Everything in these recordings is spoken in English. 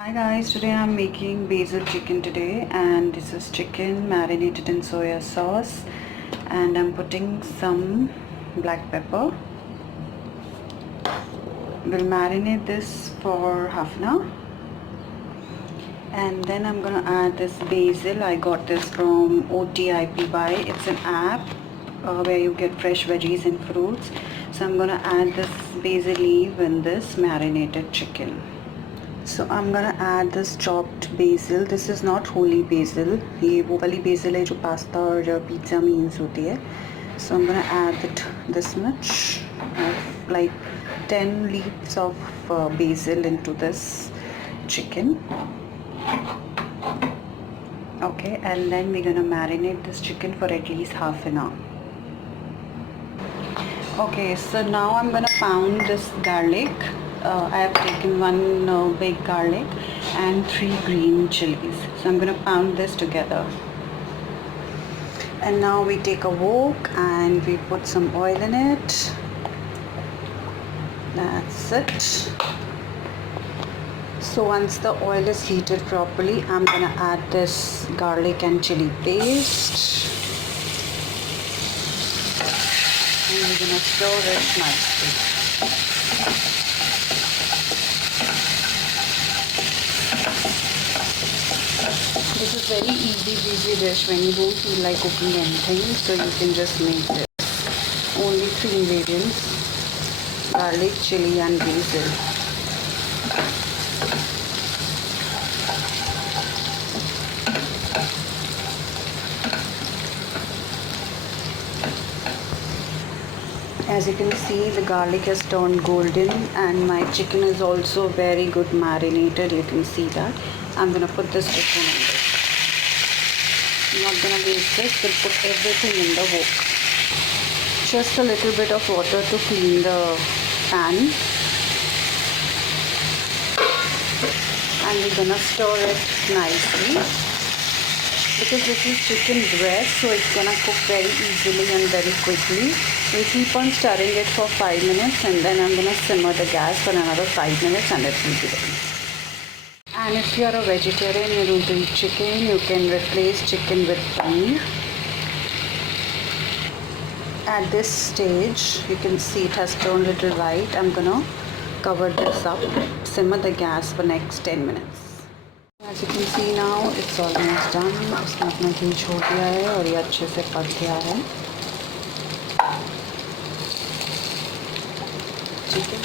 Hi guys, today I'm making basil chicken today, and this is chicken marinated in soya sauce, and I'm putting some black pepper. We'll marinate this for half an hour, and then I'm gonna add this basil. I got this from Otipy. It's an app where you get fresh veggies and fruits. So I'm gonna add this basil leaf in this marinated chicken. So I'm gonna add this chopped basil. This is not holy basil. ये वो वाली basil है जो pasta और pizza में use होती है. So I'm gonna add this much, like 10 leaves of basil into this chicken. Okay, and then we're gonna marinate this chicken for at least half an hour. Okay, so now I'm gonna pound this garlic. I have taken one big garlic and 3 green chillies. So I'm going to pound this together. And now we take a wok and we put some oil in it. That's it. So once the oil is heated properly, I'm going to add this garlic and chili paste. And we're going to stir it nicely. This is very easy dish when you don't feel like cooking anything, so you can just make this. Only 3 ingredients: garlic, chili and basil. As you can see, the garlic has turned golden and my chicken is also very good marinated. You can see that. I'm going to put this chicken in this. I'm not going to waste this. We'll put everything in the wok. Just a little bit of water to clean the pan. And we're going to stir it nicely. Because this is chicken breast, so it's going to cook very easily and very quickly. We'll keep on stirring it for 5 minutes, and then I'm going to simmer the gas for another 5 minutes and it will be ready. And if you are a vegetarian, you don't eat chicken, you can replace chicken with paneer. At this stage, you can see it has turned a little white. I'm gonna cover this up, simmer the gas for next 10 minutes. As you can see now, it's almost done. उसने अपना घी छोड़ दिया है और ये अच्छे से पक गया है. ठीक है,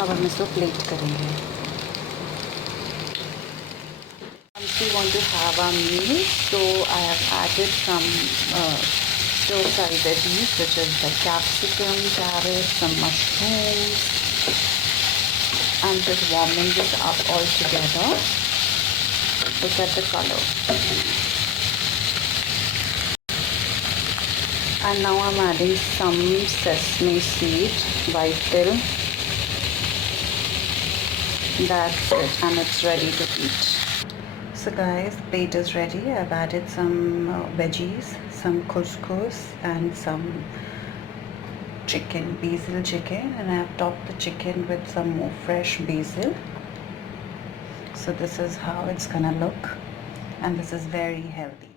अब हम इसको प्लेट करेंगे. We want to have our meal, so I have added some stir-fry veggies such as the capsicum, carrots, some mushrooms, and just warming this up all together. Look at the color. And now I'm adding some sesame seed, white till. That's it, and it's ready to eat. So guys, plate is ready. I've added some veggies, some couscous and some chicken, basil chicken, and I've topped the chicken with some more fresh basil. So this is how it's gonna look, and this is very healthy.